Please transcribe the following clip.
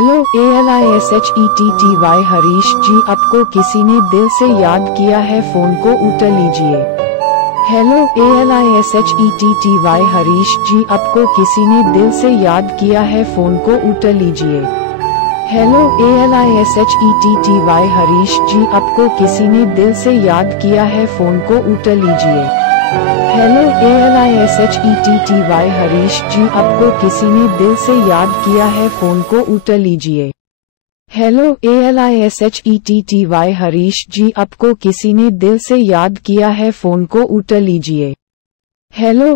Hello ALISHETTY Harish जी, आपको किसी ने दिल से याद किया है, फोन को उठा लीजिए। हेलो ALISHETTY हरीश जी, आपको किसी ने दिल से याद किया है, फोन को उठा लीजिए। हेलो ALISHETTY हरीश जी, आपको किसी ने दिल से याद किया है, फोन को उठा लीजिए। हेलो ALISHETTY हरीश जी, आपको किसी ने दिल से याद किया है, फोन को उठा लीजिए। हेलो ALISHETTY हरीश जी, आपको किसी ने दिल से याद किया है, फोन को उठा लीजिए। हेलो